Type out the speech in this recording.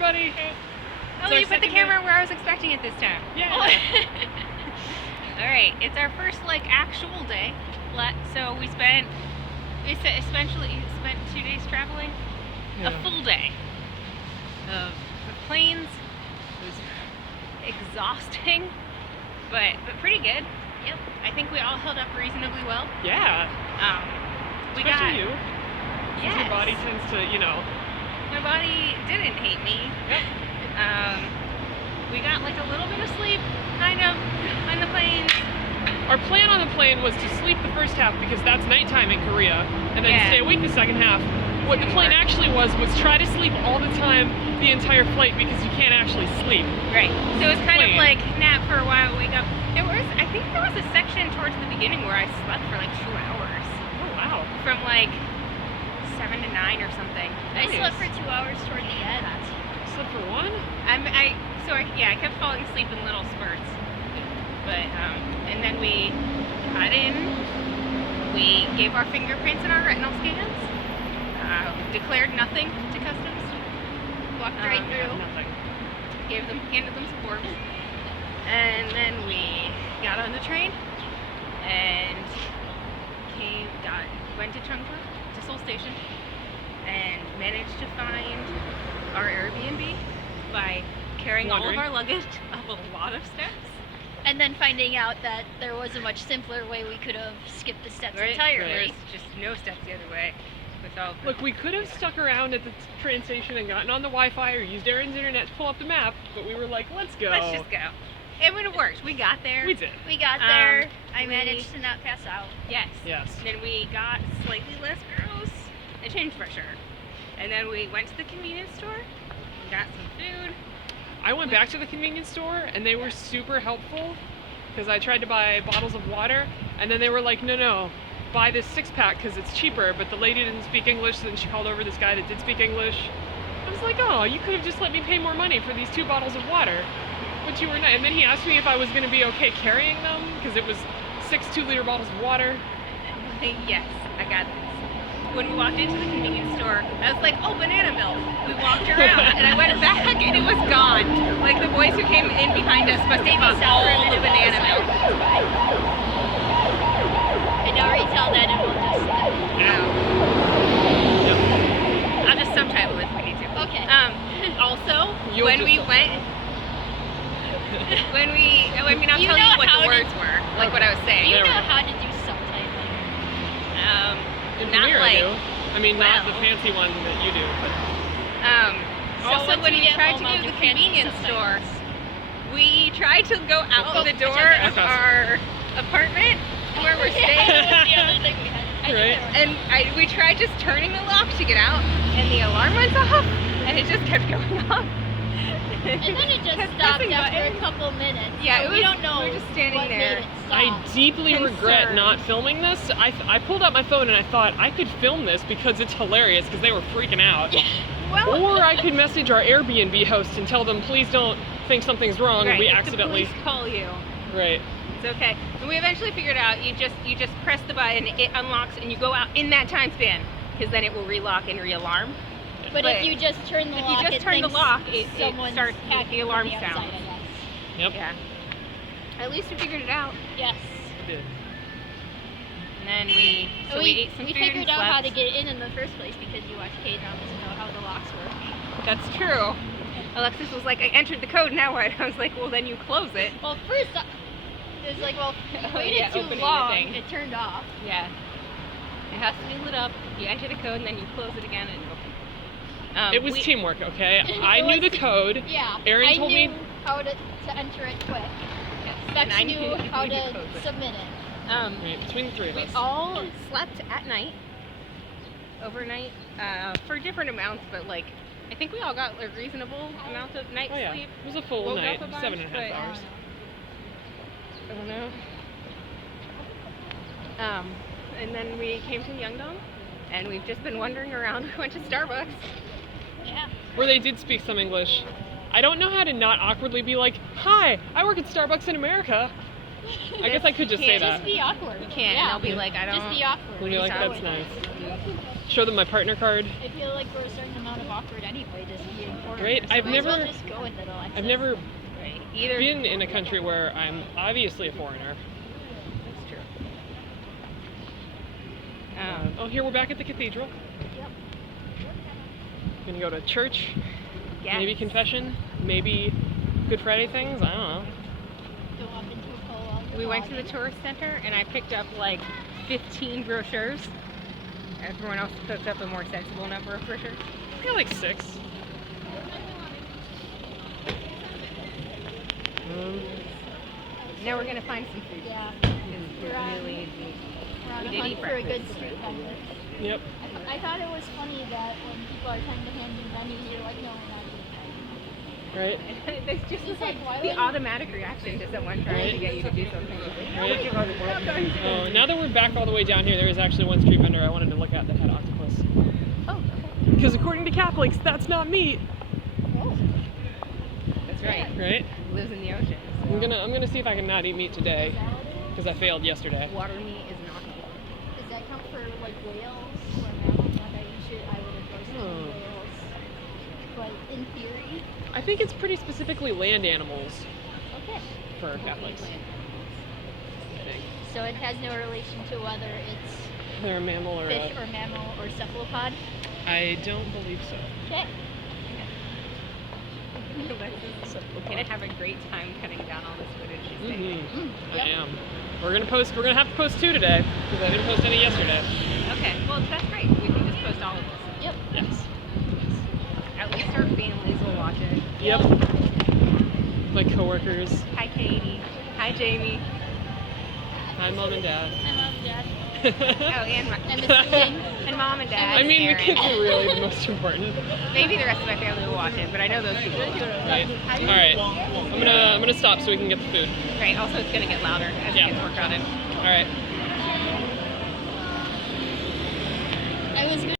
everybody. Oh, you put the camera where I was expecting it this time. Yeah. All right, it's our first like actual day. So we essentially spent 2 days traveling, a full day of planes. It was exhausting, but pretty good. Yep. I think we all held up reasonably well. Yeah. Especially you. Yes. Your body tends to, My body didn't hate me. Yep. We got like a little bit of sleep, kind of, on the planes. Our plan on the plane was to sleep the first half because that's nighttime in Korea, and then stay awake the second half. What the plan actually was try to sleep all the time the entire flight because you can't actually sleep. Right. So it was kind of like nap for a while, wake up. I think there was a section towards the beginning where I slept for like 2 hours. Oh wow. From like 7 to 9 or something. I slept for 2 hours toward the end. Slept for one? I kept falling asleep in little spurts. But and then we got in. We gave our fingerprints and our retinal scans. Declared nothing to customs. Walked right through. Nothing. Handed them some forms. And then we got on the train and went to Chungcheon, to Seoul Station, and managed to find our Airbnb by carrying all of our luggage up a lot of steps. And then finding out that there was a much simpler way we could have skipped the steps entirely. There's just no steps the other way. Look, we could have stuck around at the train station and gotten on the Wi-Fi or used Aaron's internet to pull up the map, but we were like, let's go. Let's just go. It would have worked. We got there. We did. We got there. I managed to not pass out. Yes. Yes. Then we got slightly less gross and changed for sure. And then we went to the convenience store, got some food. I went back to the convenience store and they were super helpful because I tried to buy bottles of water and then they were like, no, buy this 6-pack because it's cheaper, but the lady didn't speak English, so then she called over this guy that did speak English. I was like, oh, you could have just let me pay more money for these 2 bottles of water. But you were not. And then he asked me if I was going to be okay carrying them because it was 6 2-liter bottles of water. Yes, I got this. When we walked into the convenience store, I was like, oh, banana milk. We walked around and I went back and it was gone. Like the boys who came in behind us must have bought all the banana milk. And already tell that and we'll just... I'll just subtitle it if we need to. Okay. Also, when we went... I'll tell you what the words were, like what I was saying. Do you know how to do subtitling? Not like... I mean, not the fancy one that you do, but... Also, when we tried to go to the convenience store, we tried to go out the door of our apartment where we're staying. That was the other thing we had. And we tried just turning the lock to get out, and the alarm went off, and it just kept going off. And then it just stopped after a couple minutes. Yeah, so we don't know. We're just standing there. I deeply regret not filming this. I pulled out my phone and I thought I could film this because it's hilarious because they were freaking out. Or I could message our Airbnb host and tell them, please don't think something's wrong. Right, we if accidentally the police call you. Right. It's okay. And we eventually figured out you just press the button, it unlocks, and you go out in that time span because then it will relock and re-alarm. But if you just turn the lock, it starts the alarm sound. Yep. Yeah. At least we figured it out. Yes. We did. And then we ate some food. We figured and out how to slept. get in the first place because you watch K-dramas and know how the locks work. That's true. Alexis was like, I entered the code, now what? I was like, well, then you close it. Well, first, it was like, well, you waited too long, it turned off. Yeah. It has to be lit up. You enter the code, and then you close it again, and it opens. It was teamwork, okay? I knew the code. Yeah. Aaron told me how to enter it quick. Bex knew how to submit it. Right, between the 3 of us. We all slept at night, overnight, for different amounts, but like, I think we all got a reasonable amount of night sleep. It was a full night, 7.5 hours. I don't know. And then we came to Myeongdong, and we've just been wandering around. We went to Starbucks. Yeah. Where they did speak some English. I don't know how to not awkwardly be like, hi, I work at Starbucks in America. I guess I could just say that. Just be awkward. You can't. Yeah. And they'll be like, I don't. Just be awkward. We'll be like, Sorry. that's nice. Show them my partner card. I feel like we're a certain amount of awkward anyway, just being foreigners. Right, So I've might as well never- just go with it, Alexis. I've never Right. Either. been in a country where I'm obviously a foreigner. That's true. Oh, here we're back at the cathedral. Yep. Gonna go to church, Yeah. maybe confession, maybe Good Friday things. I don't know. Go up into a pole. We went to the tourist center and I picked up like 15 brochures. Everyone else picked up a more sensible number of brochures. I feel like 6. Now we're gonna find some food. Yeah. It's We're on- really easy. We're on We a did hunt eat for a good breakfast. street vendor. Yep. I thought it was funny that when people are trying to hand you menus, you're like, no, we're not eating Right. There's just It's like, why the would- automatic reaction to someone trying to get you to do something. Right. Oh, now that we're back all the way down here, there is actually one street vendor I wanted to look at that had octopus. Oh, okay. Because according to Catholics, that's not meat. That's right. Right. Lives in the ocean. So. I'm gonna see if I can not eat meat today, because I failed yesterday. Water meat is not meat. Does that count for like whales or mammals? Like I would have roasted Hmm. whales. But in theory, I think it's pretty specifically land animals okay. for Catholics. I think So it has no relation to whether it's they're a mammal or fish a. or mammal or cephalopod. I don't believe so. Okay. We're gonna have a great time cutting down all this footage. She's saying. I am. We're gonna have to post 2 today because I didn't post any yesterday. Okay, well that's great. We can just post all of this. Yep. Yes. At least our families will watch it. Yep. My coworkers. Hi Katie. Hi Jamie. Hi, Mom and Dad. Hi, Mom and Dad. Oh, and I'm assuming. and Mom and Dad. I mean, the Aaron. kids are really the most important. Maybe the rest of my family will watch it, but I know those people will. Right. All right. I'm gonna stop so we can get the food. Right. Also, it's gonna get louder as Yeah. it gets more crowded. All right.